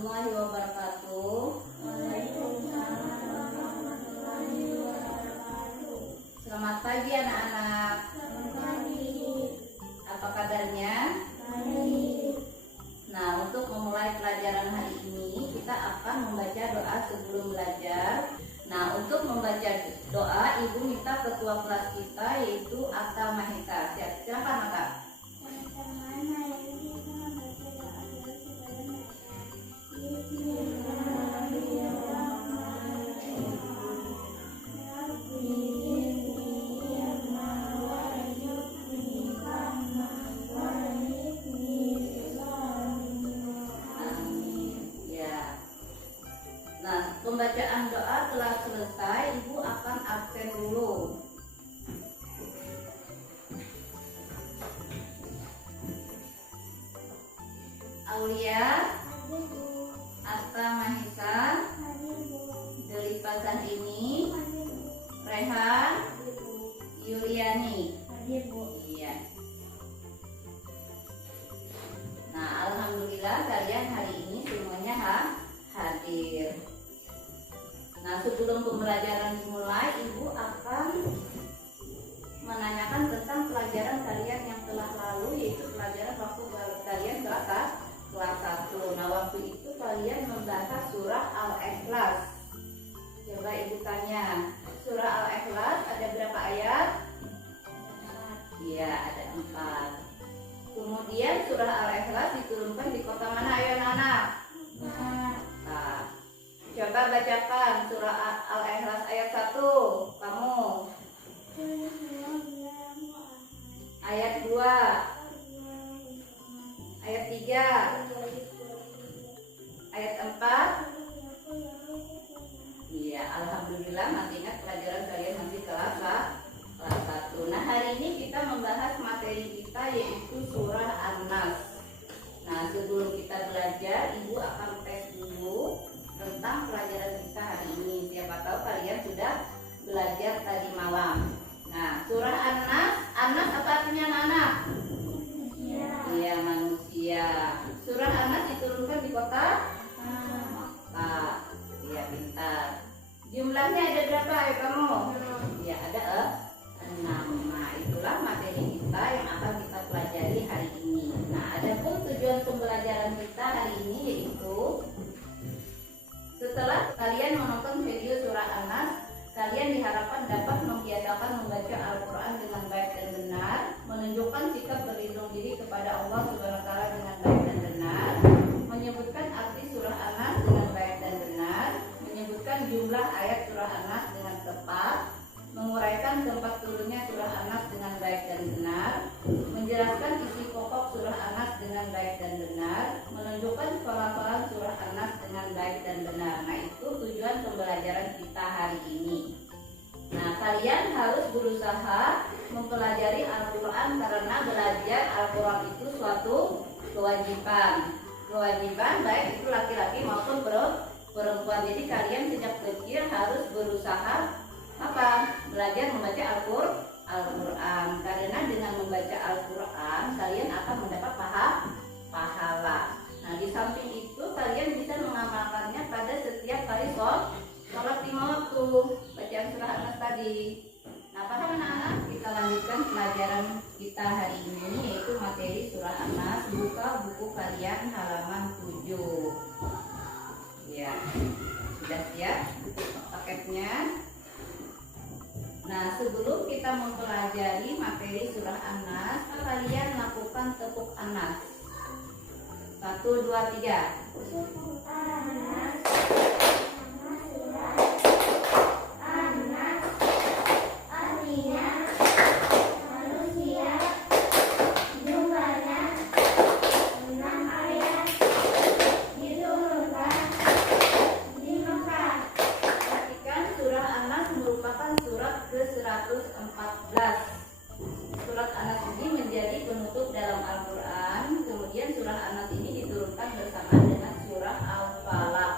warahmatullahi wabarakatuh. Waalaikumsalam warahmatullahi wabarakatuh. Selamat pagi anak-anak. Selamat pagi. Apa kabarnya? Baik. Nah, untuk memulai pelajaran hari ini kita akan membaca doa sebelum belajar. Nah, untuk membaca doa, Ibu minta ketua kelas kita yaitu Atta Mahesa. Silakan Atta. Nah, pembacaan doa telah selesai, Ibu akan absen dulu. Aulia, Atta Mahesa, Delipa Sandini, Rehan, Yuliani. Iya. Nah, alhamdulillah kalian hari ini semuanya hadir. Nah, sebelum pembelajaran dimulai, Ibu akan menanyakan tentang pelajaran kalian yang telah lalu, yaitu pelajaran waktu kalian kelas 1. Nah, waktu itu kalian membahas surah Al-Ikhlas. Coba Ibu tanya, surah Al-Ikhlas ada berapa ayat? Iya, ada 4. Kemudian surah Al-Ikhlas diturunkan di kota mana, ayo anak-anak? Nah, coba bacakan surah Al-Ikhlas ayat 1. Kamu. Ayat 2. Ayat 3. Ayat 4. Iya, alhamdulillah masih ingat pelajaran kalian masih kelas 1. Nah, hari ini kita membahas materi kita yaitu surah An-Nas. Nah, sebelum kita belajar, Ibu akan tes dulu tentang pelajaran kita hari ini. Siapa tahu kalian sudah belajar tadi malam. Nah, surah An-Nas, An-Nas apa artinya anak-anak? Iya, manusia. Surah An-Nas diturunkan di kota Makkah. Iya, pintar. Jumlahnya ada berapa ya kamu? Iya, ada 6. Nah, itulah materi kita yang akan kita pelajari hari ini. Nah, adapun tujuan pembelajaran kita hari ini yaitu setelah kalian menonton video surah An-Nas, kalian diharapkan dapat membiasakan membaca Al-Quran dengan baik dan benar, menunjukkan sikap berlindung diri kepada Allah Subhanahu wa Ta'ala dengan baik dan benar, menyebutkan arti surah An-Nas dengan baik dan benar, menyebutkan jumlah ayat surah An-Nas dengan tepat, menguraikan tempat turunnya surah An-Nas dengan baik dan benar, menjelaskan isi pokok surah An-Nas dengan baik dan benar, menunjukkan pelafalan surah An-Nas dengan baik dan benar. Nah, itu tujuan pembelajaran kita hari ini. Nah, kalian harus berusaha mempelajari Al-Quran karena belajar Al-Quran itu suatu kewajiban. Kewajiban baik itu laki-laki maupun perempuan. Jadi kalian sejak kecil harus berusaha belajar membaca Al-Quran. Karena dengan membaca Al-Quran kalian akan mendapat pahala. Nah, di samping itu kalian bisa mengamalkannya pada setiap kali sholat lima waktu. Bacaan surah An-Nas tadi. Nah, paham anak-anak? Kita lanjutkan pelajaran kita hari ini yaitu materi surah An-Nas. Buka buku kalian halaman 7. Ya, sudah siap paketnya? Nah, sebelum kita mempelajari materi surah An-Nas, kalian lakukan tepuk An-Nas. 1, 2, 3. Tepuk An-Nas. An-Nas artinya manusia. Jumlahnya 6 ayat. Diturunkan di Mekah. Perhatikan surah An-Nas merupakan surat ke-114. Surat An-Nas ini menjadi penutup dalam Al-Quran. Kemudian surah An-Nas ini diturunkan bersamaan dengan surah Al-Falaq.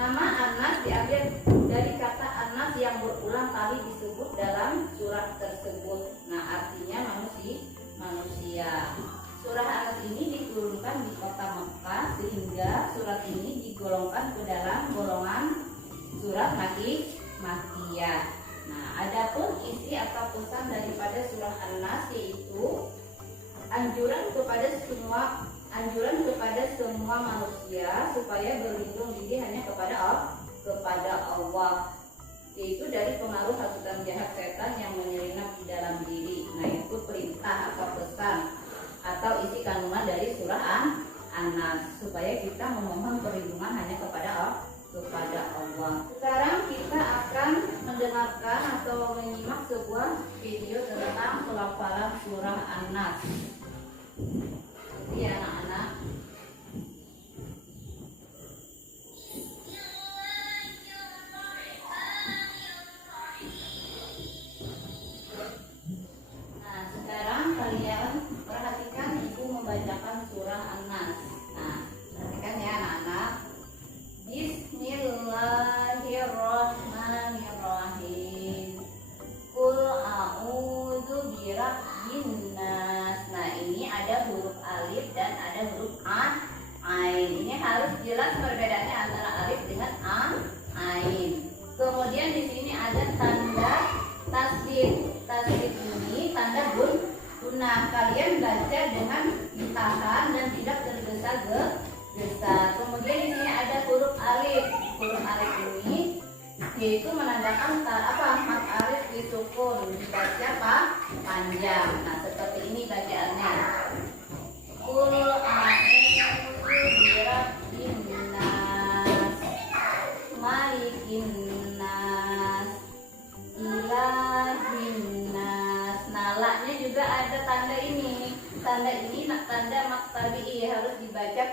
Nama An-Nas diambil dari kata An-Nas yang berulang kali disebut dalam surat tersebut. Nah, artinya manusia. Surah An-Nas ini diturunkan di kota Mekah sehingga surat ini digolongkan ke dalam golongan surat makiyah. Nah, adapun isi atau pesan daripada surah An-Nas yaitu anjuran kepada semua manusia supaya berlindung diri hanya kepada Allah, yaitu dari pengaruh hasutan jahat setan yang menyelinap di dalam diri. Nah, itu perintah atau pesan atau isi kandungan dari surah An-Nas supaya kita memohon perlindungan hanya kepada Allah. Sekarang kita akan mendengarkan atau menyimak sebuah video tentang pelafalan surah An-Nas. Jadi anak-anak, nah sekarang kalian perhatikan ibu membacakan surah An-Nas. Nah, perhatikan ya anak-anak. Bismillahirrahmanirrahim. Qul a'udzu birabbin nas. Nah, ini ada huruf alif dan ada huruf ain. Ini harus jelas perbedaannya antara alif dengan ain. Kemudian di sini ada tanda tasdid. Tasdid ini tanda gunnah. Kalian baca dengan ditahan dan tidak tergesa-gesa. Kemudian di sini ada huruf alif. Huruf alif ini yaitu menandakan mat alif disukun, dibaca panjang. Nah, seperti ini bacaannya. Qul a'udzu birabbin nas, malikin nas, ilahin nas. Nah, la-nya juga ada tanda ini. Tanda ini tanda maktabi harus dibaca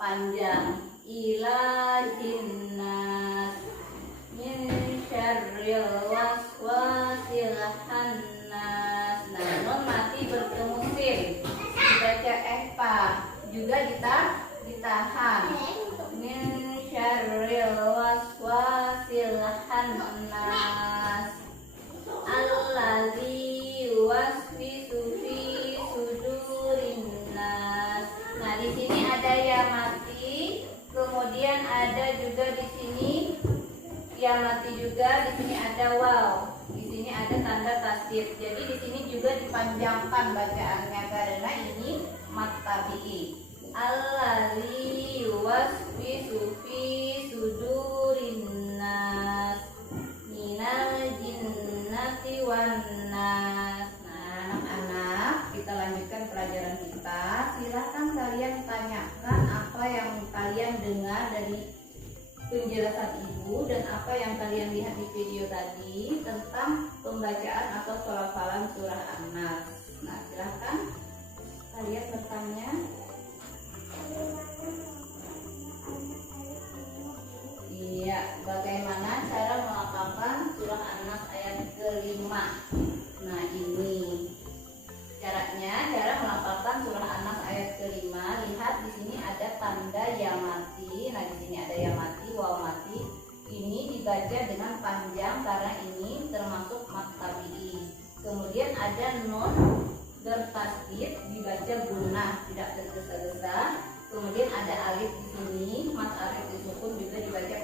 panjang. Ilahin nas min syarril waswasil khannas. Nah, nun mati bertemu sin, dibaca juga ditahan. Min syarril waswasil khannas allazi yuwaswisu fi sudurin nas. Nah, di sini ada ya mati, kemudian ada juga di sini ya mati juga, di sini ada waw, di sini ada tanda tasdid. Jadi di sini juga dipanjangkan bacaannya karena ini mat tabi'i. Allazi yuwaswisu fi sudurin nas minal jinnati wan nas. Nah, anak-anak, kita lanjutkan pelajaran kita. Silakan kalian tanyakan apa yang kalian dengar dari penjelasan ibu dan apa yang kalian lihat di video tadi tentang pembacaan atau pelafalan surah An-Nas. Nah, silakan kalian bertanya. Iya, bagaimana cara melafalkan surah An-Nas ayat ke-5? Nah, ini caranya, cara melafalkan surah An-Nas ayat ke-5. Lihat di sini ada tanda ya mati. Nah, di sini ada ya mati, waw mati. Ini dibaca dengan panjang karena ini termasuk mat tabi'i. Kemudian ada nun bertasdid, dibaca gunnah, tidak tergesa-gesa. Kemudian ada alif di sini, mat alif disukun juga dibaca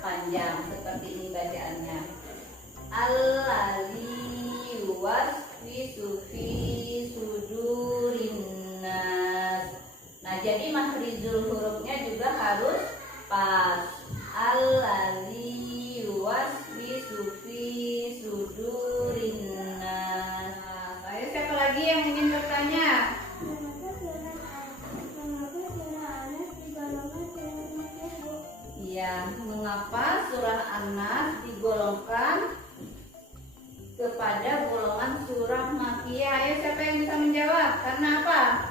panjang. Seperti ini bacaannya. Allazi yuwaswisu fi sudurin nas. Nah, jadi makhrijul hurufnya juga harus pas. Allazi yuwaswisu fi sudurin nas. Nah, ayo siapa lagi yang ingin bertanya? Iya, mengapa surah An-Nas digolongkan kepada golongan surah makiyah? Ayo siapa yang bisa menjawab? Karena apa?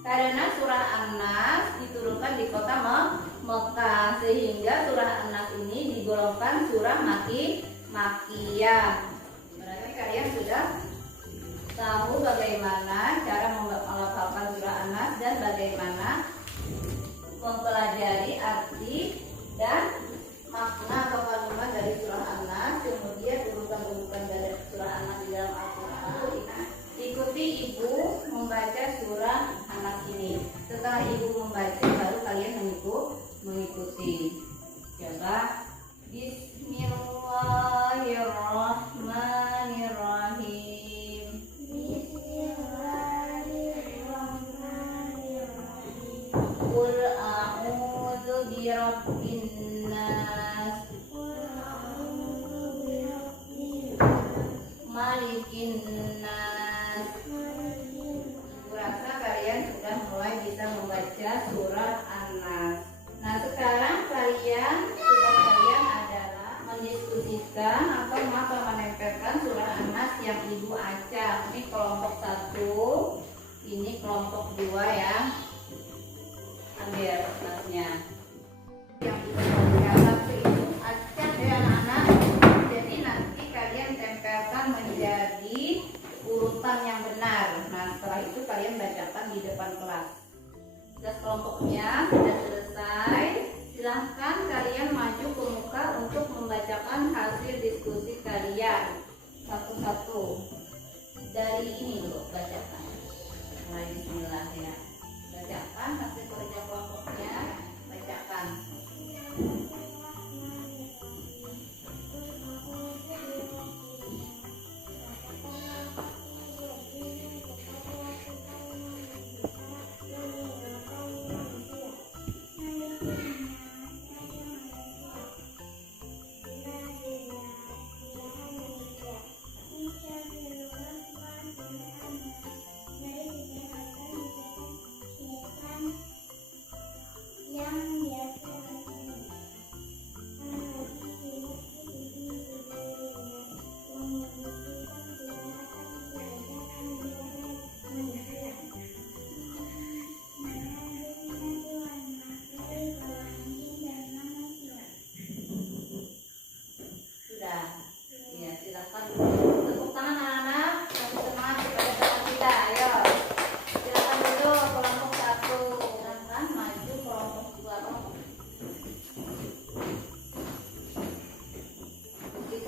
Karena surah An-Nas diturunkan di kota Mekah, sehingga surah An-Nas ini digolongkan surah makiyah. Berarti kalian sudah tahu bagaimana cara melafalkan surah An-Nas dan bagaimana mempelajari arti dan makna atau kandungan dari surah An-Nas, kemudian urutan-urutan dari surah An-Nas di dalam Al-Quran. Ikuti ibu membaca surah An-Nas ini. Setelah ibu membaca birabbin nas, malikin nas. Kurasa kalian sudah mulai bisa membaca surat An-Nas. Nah, sekarang kalian adalah mendiskusikan atau menempelkan surah An-Nas yang Ibu acak. Ini kelompok 1, ini kelompok 2 ya. Ambil kertasnya. Yang Ibu itu acak ya anak-anak. Jadi nanti kalian tempelkan menjadi urutan yang benar. Nah, setelah itu kalian bacakan di depan kelas. Sudah kelompoknya sudah selesai. Silahkan kalian maju ke muka untuk membacakan hasil diskusi kalian satu-satu. Dari ini dulu bacakan. Mulai bismillah ya. Bacakan hasil kerja kelompoknya. Bacakan.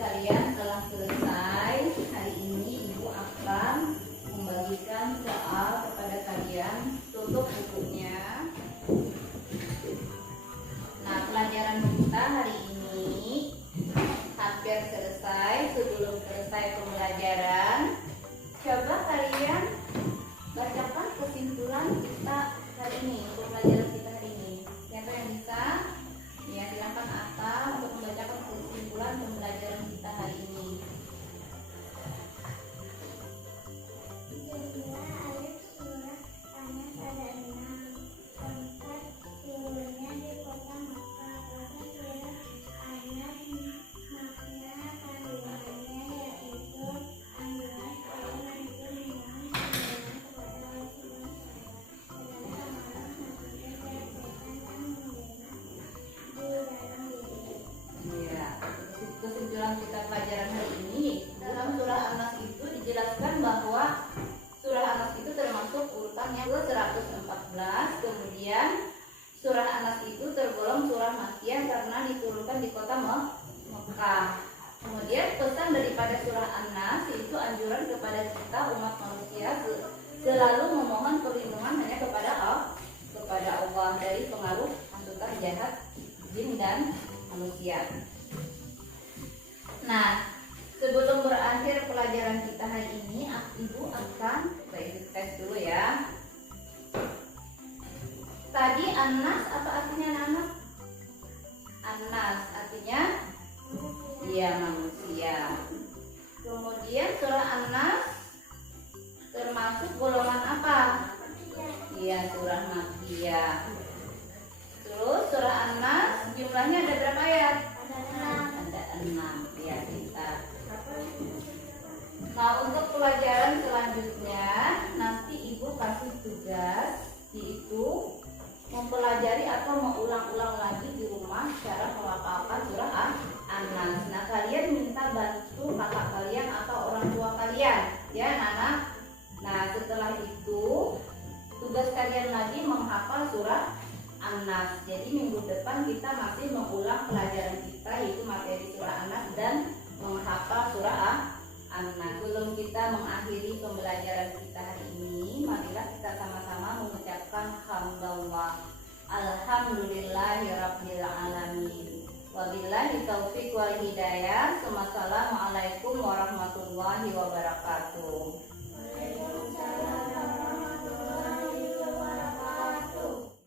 Kalian telah selesai. Hari ini Ibu akan membagikan soal kepada kalian. Tutup bukunya. Nah, pelajaran kita hari ini hampir selesai. Sebelum selesai pembelajaran, coba kalian bacakan kesimpulan kita hari ini, pembelajaran kita hari ini. Siapa yang bisa? Ya, silakan Atta untuk membacakan kesimpulan pembelajaran kita hari ini. Jadilah alif surah An-Nas ada 6 tempat turunnya di kota Makkah. Pada surah An-Nas makna kandungannya yaitu anjuran supaya itu memohon perlindungan kepada Allah Subhanahu wa Ta'ala dari amalan manusia dan setan yang menjelma di dalam diri. Ya, kesimpulan kita pelajaran hari ini, dalam surah An-Nas itu dijelaskan bahwa surah An-Nas itu termasuk urutan yang ke-114. Kemudian surah An-Nas itu tergolong surah Makkiyah karena diturunkan di kota Mekah. Kemudian pesan daripada surah An-Nas itu anjuran kepada kita umat manusia selalu memohon perlindungan hanya kepada Allah dari pengaruh hasutan jahat jin dan manusia. Nah, sebelum berakhir pelajaran kita hari ini, Ibu akan tes dulu ya. Tadi An-Nas apa artinya anak-anak? An-Nas artinya dia manusia. Kemudian surah An-Nas termasuk golongan apa? Iya, surah Makkiyah. Terus surah An-Nas jumlahnya ada berapa ayat? Ada 6 ya kita. Nah, untuk pelajaran selanjutnya nanti Ibu kasih tugas yaitu mempelajari atau mengulang-ulang lagi di rumah cara melafalkan surah An-Nas. Nah, kalian minta bantu kakak kalian atau orang tua kalian ya anak-anak. Nah, setelah itu tugas kalian lagi menghafal surah An-Nas. Jadi minggu depan kita masih mengulang pelajaran kita yaitu materi surah An-Nas dan menghafal surah An-Nas. Sebelum kita mengakhiri pembelajaran kita hari ini, marilah kita sama-sama mengucapkan hamdalillah. Alhamdulillahirabbil alamin. Wabillahi taufiq wal hidayah. Wassalamualaikum warahmatullahi wabarakatuh.